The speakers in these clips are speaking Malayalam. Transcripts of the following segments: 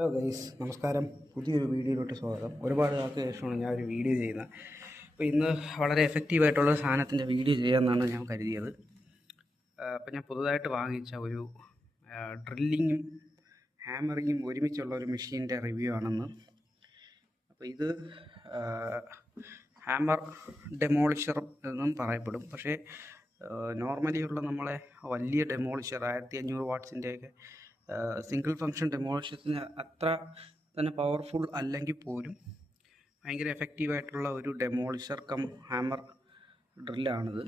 ഹലോ ഗൈസ്, നമസ്കാരം. പുതിയൊരു വീഡിയോയിലോട്ട് സ്വാഗതം. ഒരുപാട് കാലത്തിന് ശേഷമാണ് ഞാൻ ഒരു വീഡിയോ ചെയ്യുന്നത്. അപ്പോൾ ഇന്ന് വളരെ എഫക്റ്റീവായിട്ടുള്ള സാധനത്തിൻ്റെ വീഡിയോ ചെയ്യാമെന്നാണ് ഞാൻ കരുതിയത്. അപ്പോൾ ഞാൻ പുതുതായിട്ട് വാങ്ങിച്ച ഒരു ഡ്രില്ലിങ്ങും ഹാമറിങ്ങും ഒരുമിച്ചുള്ള ഒരു മെഷീൻ്റെ റിവ്യൂ ആണെന്ന്. അപ്പോൾ ഇത് ഹാമർ ഡെമോളിഷർ എന്നും പറയപ്പെടും. പക്ഷേ നോർമലി ഉള്ള നമ്മളെ വലിയ ഡെമോളിഷർ 1500 വാട്ട്സിൻ്റെയൊക്കെ സിംഗിൾ ഫങ്ഷൻ ഡെമോളിഷത്തിന് അത്ര തന്നെ പവർഫുൾ അല്ലെങ്കിൽ പോലും ഭയങ്കര എഫക്റ്റീവായിട്ടുള്ള ഒരു ഡെമോളിഷർ കം ഹാമർ ഡ്രില്ലാണിത്.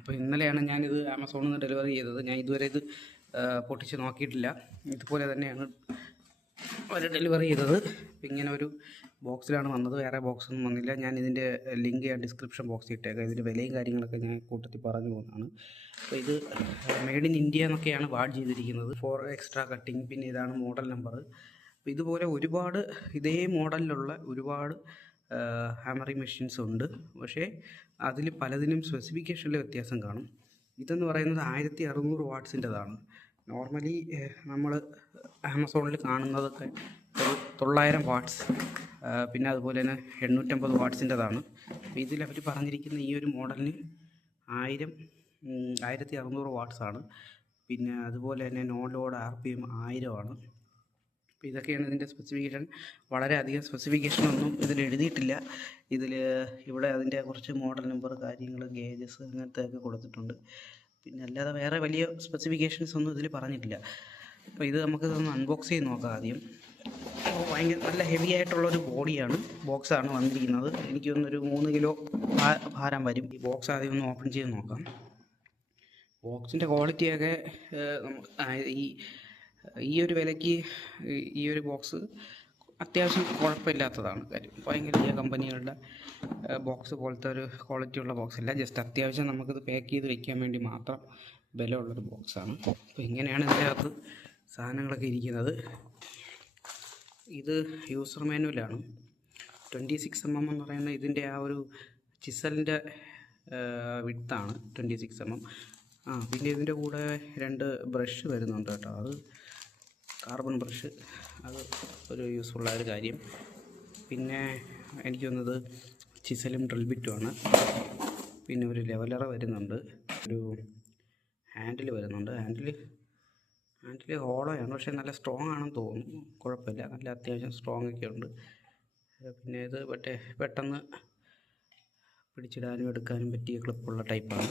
അപ്പോൾ ഇന്നലെയാണ് ഞാനിത് ആമസോണിൽ നിന്ന് ഡെലിവറി ചെയ്തത്. ഞാൻ ഇതുവരെ ഇത് പൊട്ടിച്ച് നോക്കിയിട്ടില്ല. ഇതുപോലെ തന്നെയാണ് അവർ ഡെലിവറി ചെയ്തത്. ഇങ്ങനെ ഒരു ബോക്സിലാണ് വന്നത്, വേറെ ബോക്സൊന്നും വന്നില്ല. ഞാൻ ഇതിൻ്റെ ലിങ്ക് ഞാൻ ഡിസ്ക്രിപ്ഷൻ ബോക്സിൽ ഇട്ടേക്കാം. ഇതിൻ്റെ വിലയും കാര്യങ്ങളൊക്കെ ഞാൻ കൂട്ടത്തിൽ പറഞ്ഞു പോകുന്നതാണ്. അപ്പോൾ ഇത് മെയ്ഡ് ഇൻ ഇന്ത്യ എന്നൊക്കെയാണ് ബാഡ് ചെയ്തിരിക്കുന്നത്. 4 എക്സ്ട്രാ കട്ടിങ്, പിന്നെ ഇതാണ് മോഡൽ നമ്പർ. അപ്പോൾ ഇതുപോലെ ഒരുപാട് ഇതേ മോഡലിലുള്ള ഒരുപാട് ഹാമറിങ് മെഷീൻസ് ഉണ്ട്. പക്ഷേ അതിൽ പലതിനും സ്പെസിഫിക്കേഷനിൽ വ്യത്യാസം കാണും. ഇതെന്ന് പറയുന്നത് 1600 വാട്ട്സിൻ്റെതാണ്. നോർമലി നമ്മൾ ആമസോണിൽ കാണുന്നതൊക്കെ 900 വാട്ട്സ്, പിന്നെ അതുപോലെ തന്നെ 850 വാട്ട്സിൻ്റെതാണ്. അപ്പോൾ ഇതിൽ അവർ പറഞ്ഞിരിക്കുന്ന ഈ ഒരു മോഡലിന് 1600 വാട്ട്സാണ്. പിന്നെ അതുപോലെ തന്നെ നോ ലോഡ് RPM 1000 ആണ്. അപ്പോൾ ഇതൊക്കെയാണ് ഇതിൻ്റെ സ്പെസിഫിക്കേഷൻ. വളരെയധികം സ്പെസിഫിക്കേഷനൊന്നും ഇതിൽ എഴുതിയിട്ടില്ല. ഇവിടെ അതിൻ്റെ കുറച്ച് മോഡൽ നമ്പർ, കാര്യങ്ങൾ, ഗേജസ് അങ്ങനത്തെയൊക്കെ കൊടുത്തിട്ടുണ്ട്. പിന്നെ അല്ലാതെ വേറെ വലിയ സ്പെസിഫിക്കേഷൻസ് ഒന്നും ഇതിൽ പറഞ്ഞിട്ടില്ല. അപ്പോൾ ഇത് നമുക്കിതൊന്ന് അൺബോക്സ് ചെയ്ത് നോക്കാം ആദ്യം. ഭയങ്കര നല്ല ഹെവി ആയിട്ടുള്ളൊരു ബോക്സാണ് വന്നിരിക്കുന്നത്. എനിക്ക് തോന്നുന്നൊരു 3 കിലോ ഭാരം വരും. ഈ ബോക്സ് ആദ്യം ഒന്ന് ഓപ്പൺ ചെയ്ത് നോക്കാം. ബോക്സിൻ്റെ ക്വാളിറ്റിയൊക്കെ ഈ ഒരു വിലയ്ക്ക് ഈ ഒരു ബോക്സ് അത്യാവശ്യം കുഴപ്പമില്ലാത്തതാണ്. കാര്യം ഭയങ്കര വലിയ കമ്പനികളുടെ ബോക്സ് പോലത്തെ ഒരു ക്വാളിറ്റിയുള്ള ബോക്സല്ല. ജസ്റ്റ് അത്യാവശ്യം നമുക്കിത് പാക്ക് ചെയ്ത് വെക്കാൻ വേണ്ടി മാത്രം ബലമുള്ളൊരു ബോക്സാണ്. അപ്പോൾ ഇങ്ങനെയാണ് ഇതിൻ്റെ അകത്ത് സാധനങ്ങളൊക്കെ ഇരിക്കുന്നത്. ഇത് യൂസർ മാനുവലാണ്. 26 mm എന്ന് പറയുന്ന ഇതിൻ്റെ ആ ഒരു ചിസലിൻ്റെ വിഡ്ത്താണ് 26 mm. പിന്നെ ഇതിൻ്റെ കൂടെ 2 ബ്രഷ് വരുന്നുണ്ട് കേട്ടോ. അത് കാർബൺ ബ്രഷ്, അത് ഒരു യൂസ്ഫുള്ളായൊരു കാര്യം. പിന്നെ എനിക്ക് തോന്നുന്നത് ചിസലും ഡ്രിൽ ബിറ്റുമാണ്. പിന്നെ ഒരു ലെവലർ വരുന്നുണ്ട്, ഒരു ഹാൻഡിൽ വരുന്നുണ്ട്. ഹാൻഡിൽ ഹോളോയാണ്, പക്ഷേ നല്ല സ്ട്രോങ് ആണെന്ന് തോന്നുന്നു. കുഴപ്പമില്ല, നല്ല അത്യാവശ്യം സ്ട്രോങ് ഒക്കെ ഉണ്ട്. പിന്നെ ഇത് പെട്ടെന്ന് പിടിച്ചിടാനും എടുക്കാനും പറ്റിയ ക്ലിപ്പുള്ള ടൈപ്പാണ്.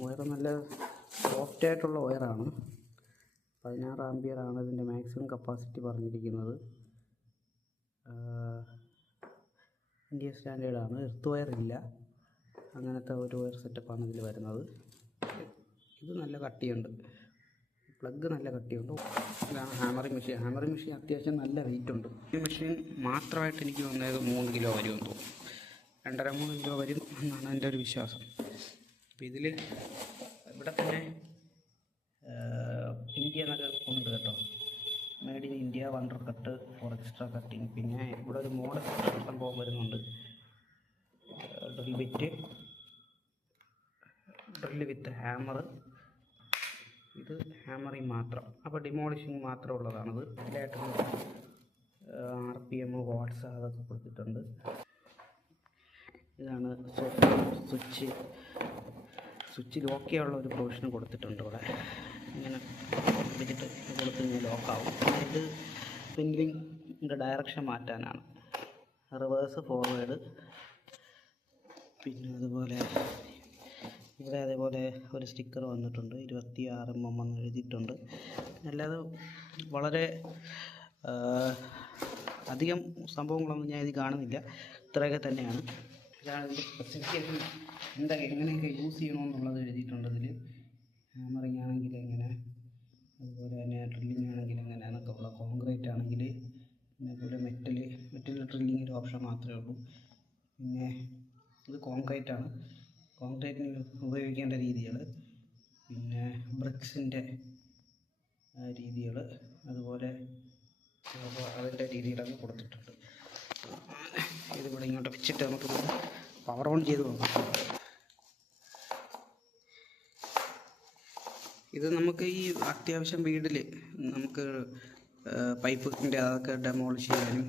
വയർ നല്ല സോഫ്റ്റ് ആയിട്ടുള്ള വയറാണ്. 16 ആമ്പിയറാണ് ഇതിൻ്റെ മാക്സിമം കപ്പാസിറ്റി പറഞ്ഞിരിക്കുന്നത്. ഇന്ത്യ സ്റ്റാൻഡേർഡാണ്. എർത്ത് വയറില്ല, അങ്ങനത്തെ ഒരു വയർ സെറ്റപ്പാണ് ഇതിൽ വരുന്നത്. ഇത് നല്ല കട്ടിയുണ്ട്, പ്ലഗ് നല്ല കട്ടിയുണ്ട്. ഇതാണ് ഹാമറിങ് മെഷീൻ അത്യാവശ്യം നല്ല വെയിറ്റ് ഉണ്ട്. ഈ മെഷീൻ മാത്രമായിട്ട് എനിക്ക് തോന്നുന്നത് 3 കിലോ വരുമെന്ന് തോന്നുന്നു. 2.5-3 കിലോ വരും എന്നാണ് എൻ്റെ ഒരു വിശ്വാസം. അപ്പോൾ ഇവിടെ തന്നെ ഇന്ത്യ എന്നൊക്കെ ഉണ്ട് കേട്ടോ. Made in India, wonder cut, 4 extra cutting. പിന്നെ ഇവിടെ ഒരു മോഡൽ സംഭവം വരുന്നുണ്ട്, ഡ്രിൽ വിത്ത് ഹാമർ. ഇത് ഹാമറിങ് മാത്രം, അപ്പോൾ ഡിമോളിഷിങ് മാത്രം ഉള്ളതാണത്. ഇതിലായിട്ട് RPM, വാട്ട്സ് അതൊക്കെ കൊടുത്തിട്ടുണ്ട്. ഇതാണ് സ്വിച്ച് ലോക്ക് ചെയ്യാനുള്ള ഒരു പ്രൊവിഷൻ കൊടുത്തിട്ടുണ്ട് ഇവിടെ. ഇങ്ങനെ പിടിച്ചിട്ട് കൊടുത്ത് കഴിഞ്ഞാൽ ലോക്കാവും. ഇത് സ്പിൻഡിങ്ങിൻ്റെ ഡയറക്ഷൻ മാറ്റാനാണ്, റിവേഴ്സ്, ഫോർവേഡ്. പിന്നെ അതുപോലെ ഇവിടെ അതേപോലെ ഒരു സ്റ്റിക്കർ വന്നിട്ടുണ്ട്, 26 mm എന്ന് എഴുതിയിട്ടുണ്ട്. അല്ലാതെ വളരെ അധികം സംഭവങ്ങളൊന്നും ഞാൻ ഇത് കാണുന്നില്ല. ഇത്രയൊക്കെ തന്നെയാണ്. ഇതാണ് ഇതിൻ്റെ സ്പെസിഫിക്കേഷൻ. എങ്ങനെയൊക്കെ യൂസ് ചെയ്യണമെന്നുള്ളത് എഴുതിയിട്ടുണ്ട് ഇതിൽ. ഹാമറിങ് ആണെങ്കിൽ എങ്ങനെ, അതുപോലെ തന്നെ ഡ്രില്ലിങ് ആണെങ്കിൽ എങ്ങനെ എന്നൊക്കെ ഉള്ള. കോൺക്രീറ്റ് ആണെങ്കിൽ അതേപോലെ മെറ്റൽ ഡ്രില്ലിങ്ങിൻ്റെ ഓപ്ഷൻ മാത്രമേ ഉള്ളൂ. പിന്നെ ഇത് കോൺക്രീറ്റാണ്, കോൺക്രീറ്റിന് ഉപയോഗിക്കേണ്ട രീതികൾ, പിന്നെ ബ്രിക്സിൻ്റെ രീതികൾ, അതുപോലെ അതിൻ്റെ രീതികളൊക്കെ കൊടുത്തിട്ടുണ്ട്. ഇതിവിടെ ഇങ്ങോട്ട് വെച്ചിട്ട് നമുക്ക് പവർ ഓൺ ചെയ്ത് നോക്കാം. ഇത് നമുക്ക് ഈ അത്യാവശ്യം വീട്ടിൽ നമുക്ക് പൈപ്പിൻ്റെ അതൊക്കെ ഡെമോളിഷ് ചെയ്യാനും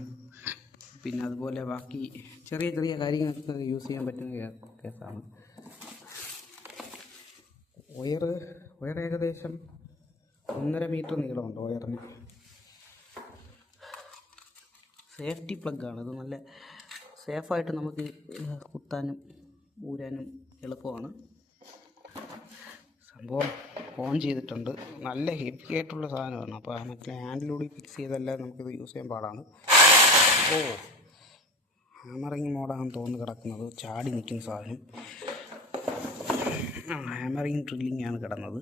പിന്നെ അതുപോലെ ബാക്കി ചെറിയ ചെറിയ കാര്യങ്ങൾക്ക് യൂസ് ചെയ്യാൻ പറ്റുന്ന കേസാണ്. വയർ ഏകദേശം 1.5 മീറ്റർ നീളമുണ്ട് വയറിന്. സേഫ്റ്റി പ്ലഗാണ് ഇത്. നല്ല സേഫായിട്ട് നമുക്ക് കുത്താനും ഊരാനും എളുപ്പമാണ്. സംഭവം ഓൺ ചെയ്തിട്ടുണ്ട്. നല്ല ഹെവി ആയിട്ടുള്ള സാധനമാണ്. അപ്പോൾ മറ്റേ ഹാൻഡിലൂടെ ഫിക്സ് ചെയ്തല്ലാതെ നമുക്കിത് യൂസ് ചെയ്യാൻ പാടാണ്. ഹാമറിങ് മോഡാണെന്ന് തോന്നുന്നു കിടക്കുന്നത്. ചാടി നിൽക്കുന്ന സാധനം. ഹാമറിങ് ഡ്രില്ലിംഗ് ആണ് കിടന്നത്.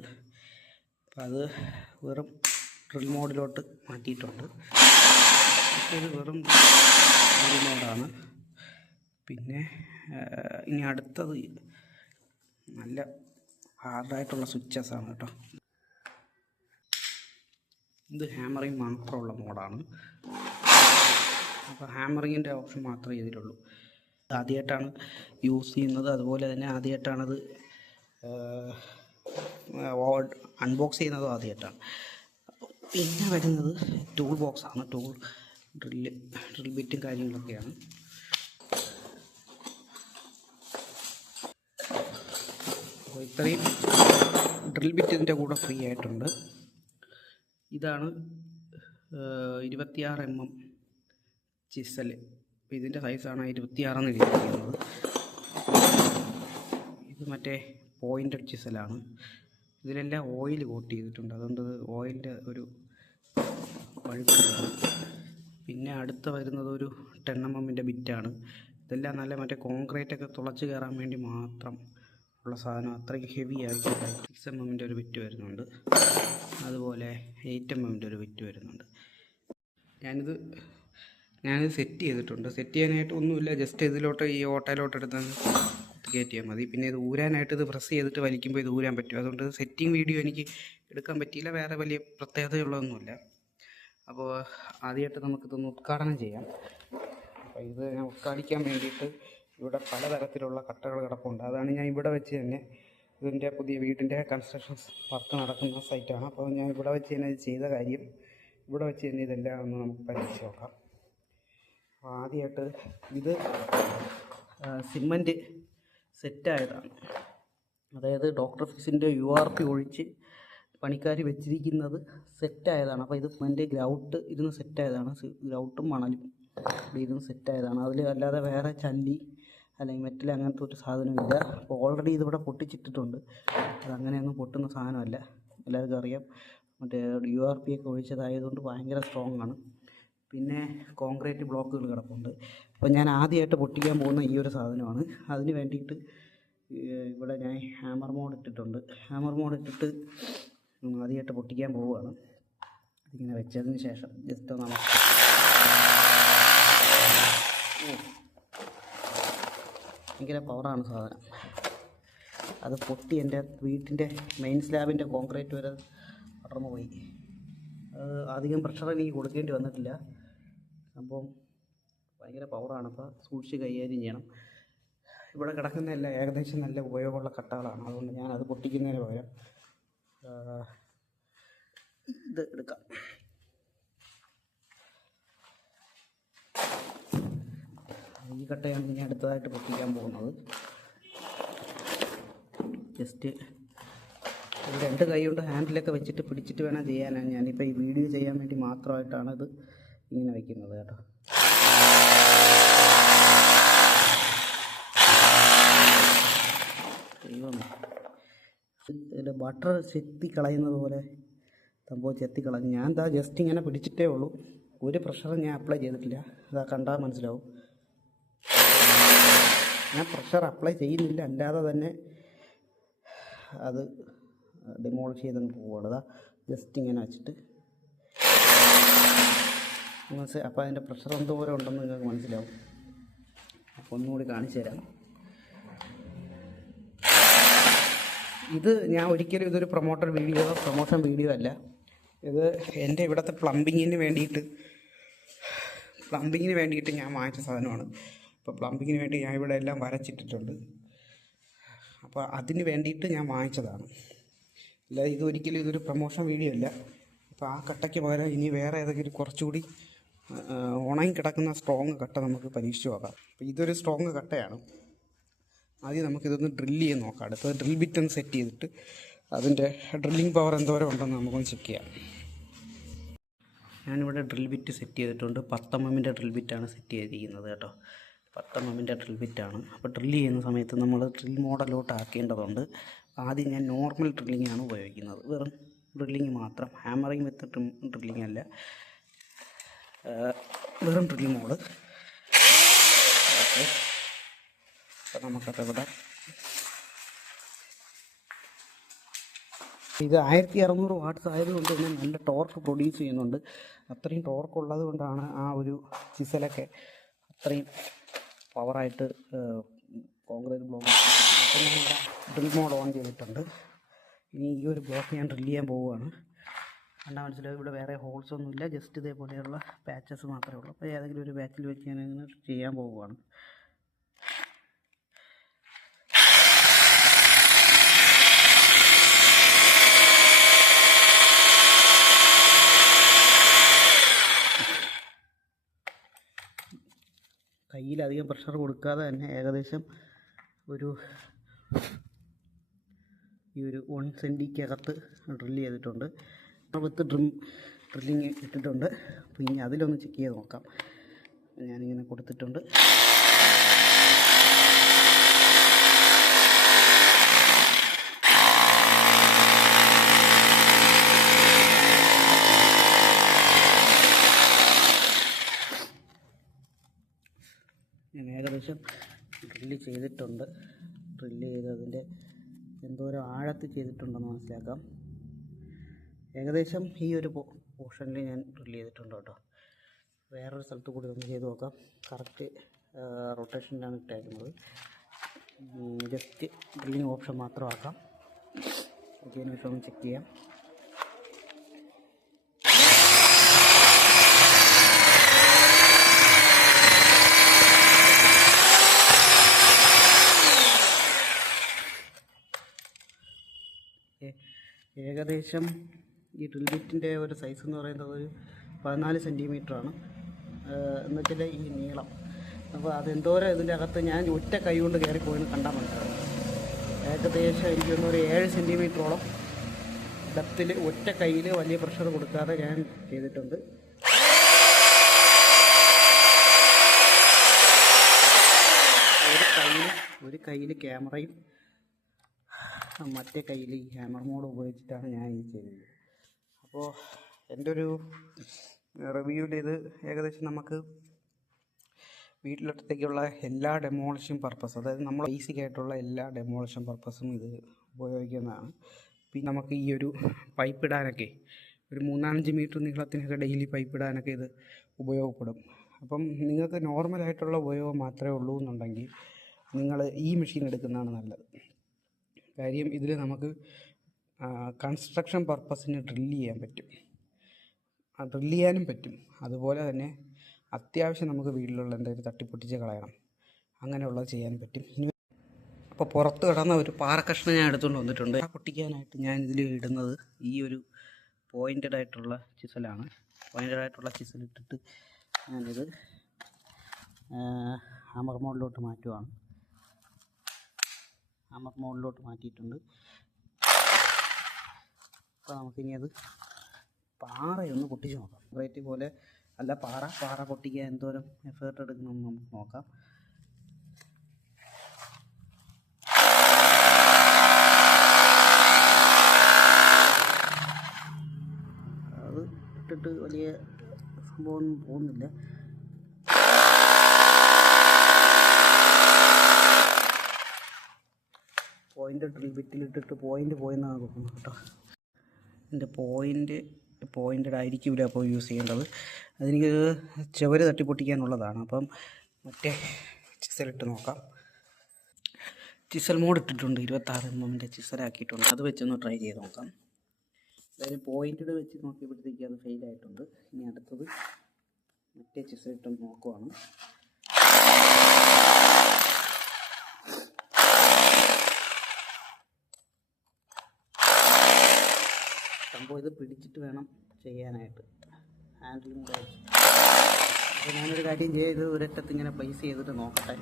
അപ്പം അത് വെറും ഡ്രിൽ മോഡിലോട്ട് മാറ്റിയിട്ടുണ്ട്. ഇത് വെറും ഡ്രിൽ മോഡാണ്. പിന്നെ ഇനി അടുത്തത് നല്ല ഹാർഡായിട്ടുള്ള സ്വിച്ചസാണ് കേട്ടോ. ഇത് ഹാമറിങ് മാത്രമുള്ള മോഡാണ്. അപ്പോൾ ഹാമറിങ്ങിൻ്റെ ഓപ്ഷൻ മാത്രമേ ഇതിലുള്ളൂ. ആദ്യമായിട്ടാണ് യൂസ് ചെയ്യുന്നത്. അതുപോലെ തന്നെ ആദ്യമായിട്ടാണത് അൺബോക്സ് ചെയ്യുന്നതും ആദ്യമായിട്ടാണ്. പിന്നെ വരുന്നത് ടൂൾ ബോക്സാണ്. ഡ്രിൽ ബിറ്റും കാര്യങ്ങളൊക്കെയാണ്. അപ്പോൾ ഇത്രയും ഡ്രിൽ ബിറ്റ് ഇതിൻ്റെ കൂടെ ഫ്രീ ആയിട്ടുണ്ട്. ഇതാണ് 26 mm ചിസൽ. അപ്പോൾ ഇതിൻ്റെ സൈസാണ് 26 എന്ന് എഴുതിയിരിക്കുന്നത്. ഇത് മറ്റേ പോയിൻ്റഡ് ചിസലാണ്. ഇതിലെല്ലാം ഓയിൽ കോട്ട് ചെയ്തിട്ടുണ്ട്. അതുകൊണ്ട് ഓയിലിൻ്റെ ഒരു വഴുക്കുണ്ട്. പിന്നെ അടുത്ത് വരുന്നത് ഒരു 10 mm ബിറ്റാണ്. ഇതെല്ലാം നല്ല മറ്റേ കോൺക്രീറ്റൊക്കെ തുളച്ച് കയറാൻ വേണ്ടി മാത്രം ഉള്ള സാധനം. അത്രയ്ക്ക് ഹെവി ആയിട്ട് 6 mm ഒരു ബിറ്റ് വരുന്നുണ്ട്. അതുപോലെ 8 mm ഒരു ബിറ്റ് വരുന്നുണ്ട്. ഞാനിത് സെറ്റ് ചെയ്തിട്ടുണ്ട്. സെറ്റ് ചെയ്യാനായിട്ട് ഒന്നുമില്ല. ജസ്റ്റ് ഇതിലോട്ട് ഈ ഓട്ടയിലോട്ട് എടുത്ത് കയറ്റിയാൽ മതി. പിന്നെ ഇത് ഊരാനായിട്ട് ഇത് പ്രസ് ചെയ്തിട്ട് വലിക്കുമ്പോൾ ഇത് ഊരാൻ പറ്റും. അതുകൊണ്ട് സെറ്റിംഗ് വീഡിയോ എനിക്ക് എടുക്കാൻ പറ്റിയില്ല. വേറെ വലിയ പ്രത്യേകതയുള്ളതൊന്നുമില്ല. അപ്പോൾ ആദ്യമായിട്ട് നമുക്കിതൊന്ന് ഉദ്ഘാടനം ചെയ്യാം. അപ്പോൾ ഇത് ഞാൻ ഉദ്ഘാടിക്കാൻ വേണ്ടിയിട്ട് ഇവിടെ പലതരത്തിലുള്ള കട്ടകൾ കിടപ്പുണ്ട്. അതാണ് ഞാൻ ഇവിടെ വെച്ച് തന്നെ, ഇതിൻ്റെ പുതിയ വീടിൻ്റെ കൺസ്ട്രക്ഷൻ വർക്ക് നടക്കുന്ന സൈറ്റാണ്. അപ്പോൾ ഞാൻ ഇവിടെ വെച്ച് തന്നെ ഇത് ചെയ്ത കാര്യം ഇവിടെ വെച്ച് തന്നെ ഇതെല്ലാം ഒന്ന് നമുക്ക് പരീക്ഷിച്ച് നോക്കാം. അപ്പോൾ ആദ്യമായിട്ട് ഇത് സിമൻറ്റ് സെറ്റായതാണ്. അതായത് ഡോക്ടർ ഫിക്സിൻ്റെ URP ഒഴിച്ച് പണിക്കാർ വെച്ചിരിക്കുന്നത് സെറ്റായതാണ്. അപ്പോൾ ഇത് എൻ്റെ ഗ്രൗട്ട് ഇരുന്ന് സെറ്റായതാണ്. ഗ്രൗട്ടും മണലും ഇരുന്ന് സെറ്റായതാണ്. അതിൽ അല്ലാതെ വേറെ ചല്ലി അല്ലെങ്കിൽ മെറ്റൽ അങ്ങനത്തെ ഒരു സാധനമില്ല. അപ്പോൾ ഓൾറെഡി ഇതിവിടെ പൊട്ടിച്ചിട്ടിട്ടുണ്ട്. അതങ്ങനെയൊന്നും പൊട്ടുന്ന സാധനമല്ല. എല്ലാവർക്കും അറിയാം. മറ്റേ URP ഒക്കെ ഒഴിച്ചതായതുകൊണ്ട് ഭയങ്കര സ്ട്രോങ് ആണ്. പിന്നെ കോൺക്രീറ്റ് ബ്ലോക്കുകൾ കിടപ്പുണ്ട്. അപ്പോൾ ഞാൻ ആദ്യമായിട്ട് പൊട്ടിക്കാൻ പോകുന്ന ഈ ഒരു സാധനമാണ്. അതിന് വേണ്ടിയിട്ട് ഇവിടെ ഞാൻ ഹാമർ മോഡ് ഇട്ടിട്ടുണ്ട്. ഹാമർ മോഡ് ഇട്ടിട്ട് ആദ്യമായിട്ട് പൊട്ടിക്കാൻ പോവുകയാണ്. ഇതിങ്ങനെ വെച്ചതിന് ശേഷം ജസ്റ്റ് ഒന്ന് ഭയങ്കര പവറാണ് സാധനം. അത് പൊട്ടി എൻ്റെ വീട്ടിൻ്റെ മെയിൻ സ്ലാബിൻ്റെ കോൺക്രീറ്റ് വരെ പടർന്നു പോയി. അത് അധികം പ്രഷർ എനിക്ക് കൊടുക്കേണ്ടി വന്നിട്ടില്ല. സംഭവം ഭയങ്കര പവറാണ്. അപ്പോൾ സൂക്ഷിച്ച് കൈകാര്യം ചെയ്യണം. ഇവിടെ കിടക്കുന്നതെല്ലാം ഏകദേശം നല്ല ഉപയോഗമുള്ള കട്ടകളാണ്. അതുകൊണ്ട് ഞാനത് പൊട്ടിക്കുന്നതിന് പകരം ഇത് എടുക്കാം. ഈ കട്ടയാണ് ഞാൻ അടുത്തതായിട്ട് പൊട്ടിക്കാൻ പോകുന്നത്. ജസ്റ്റ് ഇത് 2 കൈ കൊണ്ട് ഹാൻഡിലൊക്കെ വെച്ചിട്ട് പിടിച്ചിട്ട് വേണം ചെയ്യാനാണ്. ഞാനിപ്പോൾ ഈ വീഡിയോ ചെയ്യാൻ വേണ്ടി മാത്രമായിട്ടാണ് ഇത് ഇങ്ങനെ വയ്ക്കുന്നത് കേട്ടോ. ഇതിൽ ബട്ടർ ചെത്തി കളയുന്നത് പോലെ സംഭവം ചെത്തി കളഞ്ഞു. ഞാൻ എന്താ ജസ്റ്റ് ഇങ്ങനെ പിടിച്ചിട്ടേ ഉള്ളൂ. ഒരു പ്രഷറും ഞാൻ അപ്ലൈ ചെയ്തിട്ടില്ല. അതാ കണ്ടാൽ മനസ്സിലാവും. ഞാൻ പ്രഷർ അപ്ലൈ ചെയ്യുന്നില്ല. അല്ലാതെ തന്നെ അത് ഡിമോളിഷ് ചെയ്തങ്ങ് പോവുകയാണ്. അതാ ജസ്റ്റ് ഇങ്ങനെ വെച്ചിട്ട് അപ്പോൾ അതിൻ്റെ പ്രഷർ എന്തോരം ഉണ്ടെന്ന് നിങ്ങൾക്ക് മനസ്സിലാവും. അപ്പോൾ ഒന്നുകൂടി കാണിച്ചു തരാം. ഇത് ഞാൻ ഒരിക്കലും ഇതൊരു പ്രൊമോഷൻ വീഡിയോ അല്ല. ഇത് എൻ്റെ ഇവിടുത്തെ പ്ലംബിങ്ങിന് വേണ്ടിയിട്ട് ഞാൻ വാങ്ങിച്ച സാധനമാണ്. അപ്പോൾ പ്ലംബിങ്ങിന് വേണ്ടി ഞാൻ ഇവിടെ എല്ലാം വരച്ചിട്ടിട്ടുണ്ട്. അപ്പോൾ അതിന് വേണ്ടിയിട്ട് ഞാൻ വാങ്ങിച്ചതാണ്. അല്ല, ഇതൊരു പ്രൊമോഷൻ വീഡിയോ അല്ല. അപ്പോൾ ആ കട്ടയ്ക്ക് പകരം ഇനി വേറെ ഏതെങ്കിലും കുറച്ചുകൂടി ഉണങ്ങി കിടക്കുന്ന സ്ട്രോങ് കട്ട നമുക്ക് പരീക്ഷിച്ച് നോക്കാം. അപ്പോൾ ഇതൊരു സ്ട്രോങ് കട്ടയാണ്. ആദ്യം നമുക്കിതൊന്ന് ഡ്രില്ല് ചെയ്ത് നോക്കാം. അടുത്തത് ഡ്രിൽ ബിറ്റ് ഒന്ന് സെറ്റ് ചെയ്തിട്ട് അതിൻ്റെ ഡ്രില്ലിംഗ് പവർ എന്തോരം ഉണ്ടെന്ന് നമുക്കൊന്ന് ചെക്ക് ചെയ്യാം. ഞാനിവിടെ ഡ്രിൽ ബിറ്റ് സെറ്റ് ചെയ്തിട്ടുണ്ട്. 10 mm ഡ്രിൽ ബിറ്റാണ് സെറ്റ് ചെയ്തിരിക്കുന്നത് കേട്ടോ. 10 mm ഡ്രിൽ ബിറ്റാണ്. അപ്പോൾ ഡ്രില്ല് ചെയ്യുന്ന സമയത്ത് നമ്മൾ ഡ്രിൽ മോഡലോട്ട് ആക്കേണ്ടതുണ്ട്. ആദ്യം ഞാൻ നോർമൽ ഡ്രില്ലിംഗ് ആണ് ഉപയോഗിക്കുന്നത്. വെറും ഡ്രില്ലിങ് മാത്രം, ഹാമറിങ് വിത്ത് ഡ്രില്ലിംഗ് അല്ല, വെറും ഡ്രില്ലിംഗ് മോഡ്. ഓക്കെ, അപ്പോൾ നമുക്കത് ഇവിടെ ഇത് 1600 വാട്ട്സ് ആയതുകൊണ്ട് തന്നെ നല്ല ടോർക്ക് പ്രൊഡ്യൂസ് ചെയ്യുന്നുണ്ട്. അത്രയും ടോർക്ക് ഉള്ളത് കൊണ്ടാണ് ആ ഒരു ചിസലൊക്കെ അത്രയും പവറായിട്ട് കോൺക്രീറ്റ് ബ്ലോക്ക്. അപ്പോൾ ഞാൻ ഇവിടെ ഡ്രിൽ മോഡ് ഓൺ ചെയ്തിട്ടുണ്ട്. ഇനി ഈ ഒരു ബ്ലോക്ക് ഞാൻ ഡ്രിൽ ചെയ്യാൻ പോവുകയാണ്. കണ്ടാൽ മനസ്സിലാവും, ഇവിടെ വേറെ ഹോൾസ് ഒന്നുമില്ല, ജസ്റ്റ് ഇതേപോലെയുള്ള പാച്ചസ് മാത്രമേ ഉള്ളൂ. അപ്പോൾ ഏതെങ്കിലും ഒരു പാച്ചിൽ വെച്ച് ഞാനിങ്ങനെ ചെയ്യാൻ പോവുകയാണ്. കയ്യിലധികം പ്രഷർ കൊടുക്കാതെ തന്നെ ഏകദേശം ഈ ഒരു 1 സെൻറ്റിക്കകത്ത് ഡ്രിൽ ചെയ്തിട്ടുണ്ട്. വിത്ത് ഡ്രില്ലിങ് ഇട്ടിട്ടുണ്ട്. അപ്പോൾ ഇനി അതിലൊന്ന് ചെക്ക് ചെയ്ത് നോക്കാം. ഞാനിങ്ങനെ കൊടുത്തിട്ടുണ്ട്. ഞാൻ ഏകദേശം ഡ്രില്ല് ചെയ്തിട്ടുണ്ട്. ഡ്രില്ല് ചെയ്ത് അതിൻ്റെ എന്തോരം ആഴത്തിൽ ചെയ്തിട്ടുണ്ടെന്ന് മനസ്സിലാക്കാം. ഏകദേശം ഈ ഒരു പോർഷനിൽ ഞാൻ ഡ്രില്ല് ചെയ്തിട്ടുണ്ട് കേട്ടോ. വേറൊരു സ്ഥലത്ത് കൂടി ഒന്ന് ചെയ്ത് നോക്കാം. കറക്റ്റ് റൊട്ടേഷനിലാണ് ഇട്ടേക്കുന്നത്. ജസ്റ്റ് ഡ്രില്ലിങ് ഓപ്ഷൻ മാത്രം ആക്കാം. അതിന് ശേഷം ഒന്ന് ചെക്ക് ചെയ്യാം. ഏകദേശം ഈ ഡ്രിൽ ബിറ്റിൻ്റെ ഒരു സൈസ് എന്ന് പറയുന്നത് ഒരു 14 സെൻറ്റിമീറ്ററാണ് എന്നുവെച്ചാൽ ഈ നീളം. അപ്പോൾ അതെന്തോരം ഇതിൻ്റെ അകത്ത് ഞാൻ ഒറ്റ കൈ കൊണ്ട് കയറിപ്പോയെന്ന് കണ്ടാൽ മനസ്സിലാവും. ഏകദേശം എനിക്കൊന്ന് ഒരു 7 സെൻറ്റിമീറ്ററോളം ഡെപ്തിൽ ഒറ്റ കയ്യിൽ വലിയ പ്രഷർ കൊടുക്കാതെ ഞാൻ ചെയ്തിട്ടുണ്ട്. ഒരു കയ്യിൽ ക്യാമറയും മറ്റേ കയ്യിൽ ഈ ഹാമർ മോഡ് ഉപയോഗിച്ചിട്ടാണ് ഞാൻ ഇത് ചെയ്തത്. അപ്പോൾ എൻ്റെ ഒരു റിവ്യൂവിൽ ഇത് ഏകദേശം നമുക്ക് വീട്ടിലത്തേക്കുള്ള എല്ലാ ഡെമോളിഷൻ പർപ്പസ്, അതായത് നമ്മൾ ബേസിക് ആയിട്ടുള്ള എല്ലാ ഡെമോളിഷൻ പർപ്പസും ഇത് ഉപയോഗിക്കുന്നതാണ്. പിന്നെ നമുക്ക് ഈ ഒരു പൈപ്പ് ഇടാനൊക്കെ ഒരു 3-5 മീറ്റർ നീളത്തിനൊക്കെ ഡെയിലി പൈപ്പ് ഇടാനൊക്കെ ഇത് ഉപയോഗപ്പെടും. അപ്പം നിങ്ങൾക്ക് നോർമലായിട്ടുള്ള ഉപയോഗം മാത്രമേ ഉള്ളൂ എന്നുണ്ടെങ്കിൽ നിങ്ങൾ ഈ മെഷീൻ എടുക്കുന്നതാണ് നല്ലത്. കാര്യം ഇതിൽ നമുക്ക് കൺസ്ട്രക്ഷൻ പർപ്പസിന് ഡ്രില്ല് ചെയ്യാൻ പറ്റും, ഡ്രില്ല് ചെയ്യാനും പറ്റും. അതുപോലെ തന്നെ അത്യാവശ്യം നമുക്ക് വീട്ടിലുള്ള എന്തെങ്കിലും തട്ടിപ്പൊട്ടിച്ച് കളയണം, അങ്ങനെയുള്ളത് ചെയ്യാൻ പറ്റും. അപ്പോൾ പുറത്ത് കിടന്ന ഒരു പാറക്കഷ്ണം ഞാൻ എടുത്തുകൊണ്ട് വന്നിട്ടുണ്ട്. പൊട്ടിക്കാനായിട്ട് ഞാൻ ഇതിൽ ഇടുന്നത് ഈ ഒരു പോയിൻറ്റഡ് ആയിട്ടുള്ള ചിസലാണ്. പോയിൻറ്റഡ് ആയിട്ടുള്ള ചിസൽ ഇട്ടിട്ട് ഞാനിത് ഹാമർ മോഡിലോട്ട് മാറ്റുവാണ്. ഹാമർ മോഡിലോട്ട് മാറ്റിയിട്ടുണ്ട്. അപ്പോൾ നമുക്കിനി അത് പാറയൊന്ന് പൊട്ടിച്ച് നോക്കാം. റേറ്റ് പോലെ അല്ല, പാറ പൊട്ടിക്കാൻ എന്തോരം എഫേർട്ട് എടുക്കണമെന്ന് നമുക്ക് നോക്കാം. അത് ഇട്ടിട്ട് വലിയ സംഭവമൊന്നും പോകുന്നില്ല. പോയിൻ്റ് ഡ്രിൽ ബിറ്റിലിട്ടിട്ട് പോയിൻ്റ് പോയെന്നാണ് നോക്കുന്നത് കേട്ടോ. എൻ്റെ പോയിൻ്റഡ് ആയിരിക്കില്ല അപ്പോൾ യൂസ് ചെയ്യേണ്ടത്. അതെനിക്ക് ചുവര് തട്ടിപ്പൊട്ടിക്കാനുള്ളതാണ്. അപ്പം മറ്റേ ചിസലിട്ട് നോക്കാം. ചിസൽ മോഡ് ഇട്ടിട്ടുണ്ട്, 26 mm ചിസലാക്കിയിട്ടുണ്ട്. അത് വെച്ചൊന്ന് ട്രൈ ചെയ്ത് നോക്കാം. അതായത് പോയിൻ്റഡ് വെച്ച് നോക്കിയപ്പോഴത്തേക്ക് അത് ഫെയിലായിട്ടുണ്ട്. ഇനി അടുത്തത് മറ്റേ ചിസലിട്ട് നോക്കുവാണ്. സംഭവം ഇത് പിടിച്ചിട്ട് വേണം ചെയ്യാനായിട്ട്, ഹാൻഡിലും കൂടെ വെച്ച്. അപ്പോൾ ഞാനൊരു കാര്യം ചെയ്യാം, ഇത് ഒരറ്റത്ത് ഇങ്ങനെ പ്ലേസ് ചെയ്തിട്ട് നോക്കട്ടെ.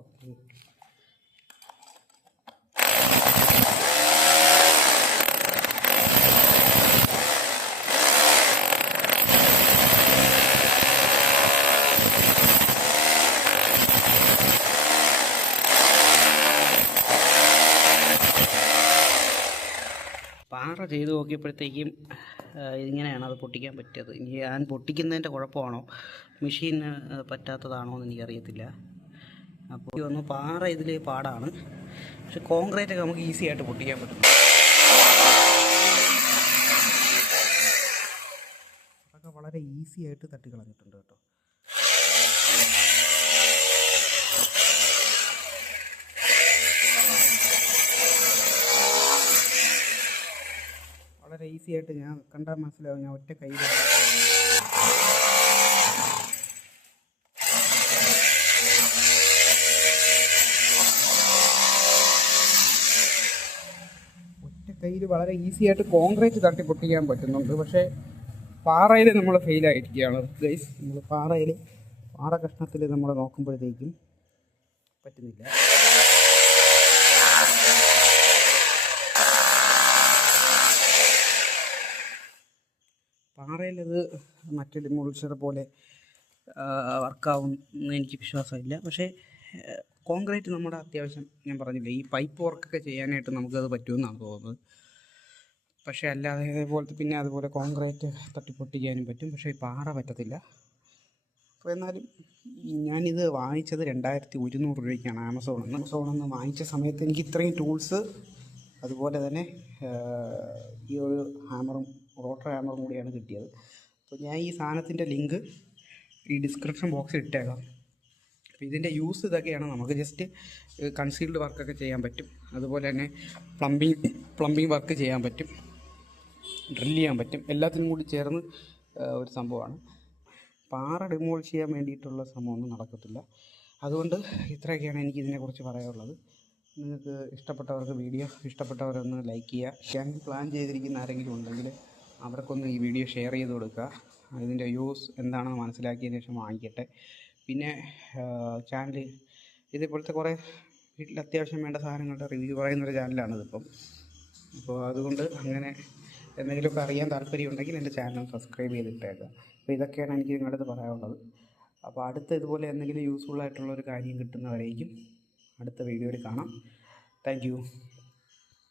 ഓക്കെ, പാറ ചെയ്ത് നോക്കിയപ്പോഴത്തേക്കും ഇങ്ങനെയാണ് അത് പൊട്ടിക്കാൻ പറ്റിയത്. ഇനി ഞാൻ പൊട്ടിക്കുന്നതിൻ്റെ കുഴപ്പമാണോ മെഷീന് പറ്റാത്തതാണോ എന്ന് എനിക്കറിയത്തില്ല. അപ്പോൾ ഒന്ന് പാറ ഇതിൽ പാടാണ്, പക്ഷെ കോൺക്രീറ്റൊക്കെ നമുക്ക് ഈസി ആയിട്ട് പൊട്ടിക്കാൻ പറ്റും. അതൊക്കെ വളരെ ഈസി ആയിട്ട് തട്ടിക്കളഞ്ഞിട്ടുണ്ട് കേട്ടോ. വളരെ ഈസി ആയിട്ട് ഞാൻ കണ്ടാൽ മനസ്സിലാവും, ഞാൻ ഒറ്റ കയ്യിൽ വളരെ ഈസി ആയിട്ട് കോൺക്രീറ്റ് തട്ടി പൊട്ടിക്കാൻ പറ്റുന്നുണ്ട്. പക്ഷേ പാറയിൽ നമ്മൾ ഫെയിലായിരിക്കുകയാണ് ഗൈസ്. നമ്മൾ പാറ കഷ്ണത്തിൽ നമ്മൾ നോക്കുമ്പോഴത്തേക്കും പറ്റുന്നില്ല. പാറയിലത് മറ്റേ ഡിമോളിഷർ പോലെ വർക്കാവുമെന്ന് എനിക്ക് വിശ്വാസമില്ല. പക്ഷേ കോൺക്രീറ്റ് നമ്മുടെ അത്യാവശ്യം, ഞാൻ പറഞ്ഞില്ലേ, ഈ പൈപ്പ് വർക്കൊക്കെ ചെയ്യാനായിട്ട് നമുക്കത് പറ്റുമെന്നാണ് തോന്നുന്നത്. പക്ഷേ അല്ലാതെ ഇതേപോലത്തെ പിന്നെ അതുപോലെ കോൺക്രീറ്റ് തട്ടിപ്പൊട്ടിക്കാനും പറ്റും, പക്ഷേ പാറ പറ്റത്തില്ല. അപ്പോൾ എന്നാലും ഞാനിത് വാങ്ങിച്ചത് 2100 രൂപയ്ക്കാണ് ആമസോണിൽ നിന്ന് വാങ്ങിച്ച സമയത്ത് എനിക്ക് ഇത്രയും ടൂൾസ്, അതുപോലെ തന്നെ ഈ ഒരു ഹാമറും റോട്ടർ ഹാമറും കൂടിയാണ് കിട്ടിയത്. അപ്പോൾ ഞാൻ ഈ സാധനത്തിൻ്റെ ലിങ്ക് ഈ ഡിസ്ക്രിപ്ഷൻ ബോക്സിൽ ഇട്ടേക്കാം. അപ്പോൾ ഇതിൻ്റെ യൂസ് ഇതൊക്കെയാണ്. നമുക്ക് ജസ്റ്റ് കൺസീൽഡ് വർക്കൊക്കെ ചെയ്യാൻ പറ്റും, അതുപോലെ തന്നെ പ്ലംബിംഗ് വർക്ക് ചെയ്യാൻ പറ്റും, ഡ്രില്ല് ചെയ്യാൻ പറ്റും, എല്ലാത്തിനും കൂടി ചേർന്ന് ഒരു സംഭവമാണ്. പാറ ഡിമോളിഷ് ചെയ്യാൻ വേണ്ടിയിട്ടുള്ള സംഭവമൊന്നും നടക്കത്തില്ല. അതുകൊണ്ട് ഇത്രയൊക്കെയാണ് എനിക്ക് ഇതിനെക്കുറിച്ച് പറയാനുള്ളത്. നിങ്ങൾക്ക് ഇഷ്ടപ്പെട്ടവരൊന്ന് ലൈക്ക് ചെയ്യുക. ചാനൽ പ്ലാൻ ചെയ്തിരിക്കുന്ന ആരെങ്കിലും ഉണ്ടെങ്കിൽ അവർക്കൊന്ന് ഈ വീഡിയോ ഷെയർ ചെയ്ത് കൊടുക്കുക. ഇതിൻ്റെ യൂസ് എന്താണെന്ന് മനസ്സിലാക്കിയതിന് ശേഷം വാങ്ങിക്കട്ടെ. പിന്നെ ചാനൽ ഇതേപോലത്തെ കുറേ വീട്ടിൽ അത്യാവശ്യം വേണ്ട സാധനങ്ങളുടെ റിവ്യൂ പറയുന്നൊരു ചാനലാണിതിപ്പം. അപ്പോൾ അതുകൊണ്ട് അങ്ങനെ എന്തെങ്കിലുമൊക്കെ അറിയാൻ താല്പര്യമുണ്ടെങ്കിൽ എൻ്റെ ചാനൽ സബ്സ്ക്രൈബ് ചെയ്തിട്ടേക്കുക. അപ്പോൾ ഇതൊക്കെയാണ് എനിക്ക് നിങ്ങളുടെ അടുത്ത് പറയാനുള്ളത്. അപ്പോൾ അടുത്ത ഇതുപോലെ എന്തെങ്കിലും യൂസ്ഫുൾ ആയിട്ടുള്ളൊരു കാര്യം കിട്ടുന്നവരേക്കും അടുത്ത വീഡിയോയിൽ കാണാം. Thank you.